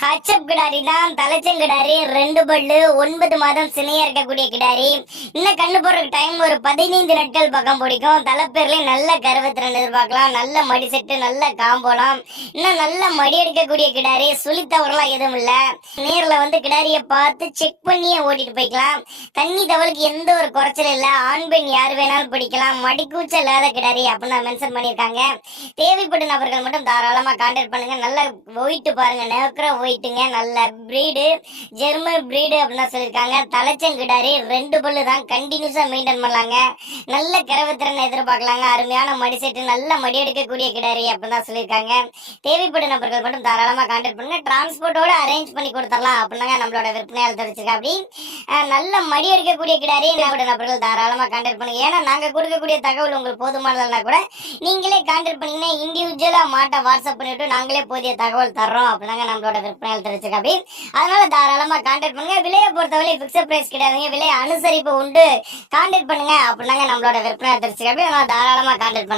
ஹச்சப் கிடாரி தான், தலைச்சம் கிடாரி, 2 பல்லு, 9 மாதம் சினையா இருக்கக்கூடிய கிடாரி. இன்னும் கண்ணு போடுறதுக்கு டைம் ஒரு 15 நாட்கள் பக்கம் பிடிக்கும். தலைப்பேர்லயும் நல்ல கருவத்திறன் எதிர்பார்க்கலாம். நல்ல மடி செட்டு, நல்ல காம்போலாம். இன்னும் நல்ல மடி எடுக்கக்கூடிய கிடாரி. சுழித்தவரெல்லாம் எதுவும் இல்ல. நேர்ல வந்து கிடாரிய பார்த்து செக் பண்ணியே ஓட்டிட்டு போய்க்கலாம். தண்ணி தவளுக்கு எந்த ஒரு குறைச்சலும் இல்ல. ஆண் பெண் யார் வேணாலும் பிடிக்கலாம். மடிக்கூச்சல் இல்லாத கிடாரி அப்படின்னு மென்ஷன் பண்ணியிருக்காங்க. தேவைப்படும் நபர்கள் மட்டும் தாராளமா கான்டாக்ட் பண்ணுங்க. நல்ல ஒயிட்டு பாருங்க, நேக்கரா ஒயிட்டுங்க, நல்ல பிரீடு, ஜெர்மன் பிரீடு அப்படின்னு சொல்லியிருக்காங்க. தலைச்சங்கிடாரி 2 பல்லு தான், கண்டினியூஸா மெயின்டைன் பண்ணலாங்க. நல்ல கரவத்திறனை எதிர்பார்க்கலாங்க. அருமையான மடி செட்டு, நல்ல மடி எடுக்கக்கூடிய கிடாரி அப்படின்னு தான் சொல்லியிருக்காங்க. தேவைப்படும் நபர்கள் மட்டும் தாராளமா கான்டாக்ட் பண்ணுங்க. டிரான்ஸ்போர்ட்டோட அரேஞ்ச் பண்ணி கொடுத்துடலாம் அப்படின்னாங்க நம்மளோட விற்பனையாளர் தெரிவிச்சிருக்கா. அப்படி நல்ல மடி எடுக்கக்கூடிய கிடாரி நபர்கள் தாராளமா கான்டாக்ட் பண்ணுங்க. ஏன்னா நாங்க கொடுக்கக்கூடிய தகவல் உங்களுக்கு போதுமானதுனா கூட நீங்களே கான்டாக்ட் பண்ணீங்கன்னா இண்டிவிஜுவலா மாட்ட வாட்ஸ்அப் பண்ணிவிட்டு நாங்களே போதிய தகவல் தர்றோம் அப்படின்னாங்க நம்மளோட விற்பனையாளர் தெரிவிச்சிருக்கா. அப்படி அதனால தாராளமா கான்டாக்ட் பண்ணுங்க. விலையை பொறுத்தவரை பிக்சட் பிரைஸ் கிடையாதுங்க, விலை அனுசரிப்பு உண்டு. கான்டாக்ட் பண்ணுங்க அப்படின்னாங்க நம்மளோட விற்பனையாளர் தெரிவிச்சிருக்கா. அப்படி அதனால தாராளமா கான்டாக்ட் பண்ணுங்க.